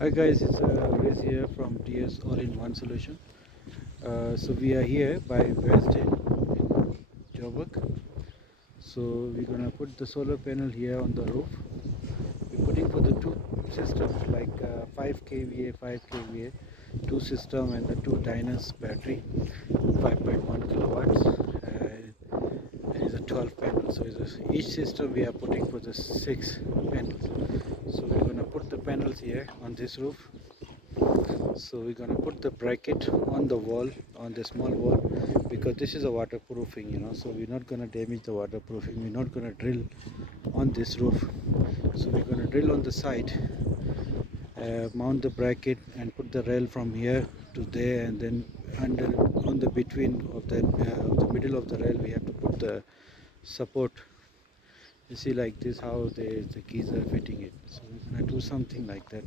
Hi guys, it's Riz here from DS All-in-One Solution. So we are here by West in Joburg. So we're gonna put the solar panel here on the roof. We're putting for the two systems like 5 kVA, 5 kVA, two system and the two Dynas battery, 5.1 kilowatts. And it's a 12 panel. So each system we are putting for the 6 panels. So we're gonna put the panels here on this roof. So we're gonna put the bracket on the wall, on the small wall, because this is a waterproofing, so we're not gonna damage the waterproofing. We're not gonna drill on this roof, so we're gonna drill on the side, mount the bracket and put the rail from here to there, and then under on the between of the middle of the rail we have to put the support. You see, like this how the keys are fitting it. So we're gonna do something like that.